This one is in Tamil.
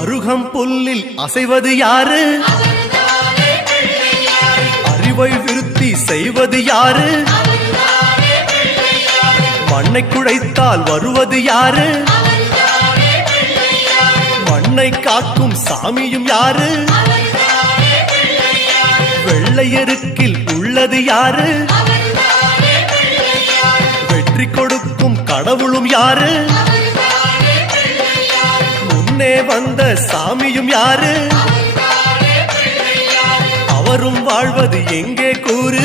அருகம் புல்லில் அசைவது யாரு? அறிவை விருத்தி செய்வது யாரு? மண்ணை குழைத்தால் வருவது யாரு? மண்ணை காக்கும் சாமியும் யாரு? வெள்ளையருக்கில் உள்ளது யாரு? வெற்றி கொடுக்கும் கடவுளும் யாரு? முன்னே வந்த சாமியும் யாரு? அவரும் வாழ்வது எங்கே கூறு?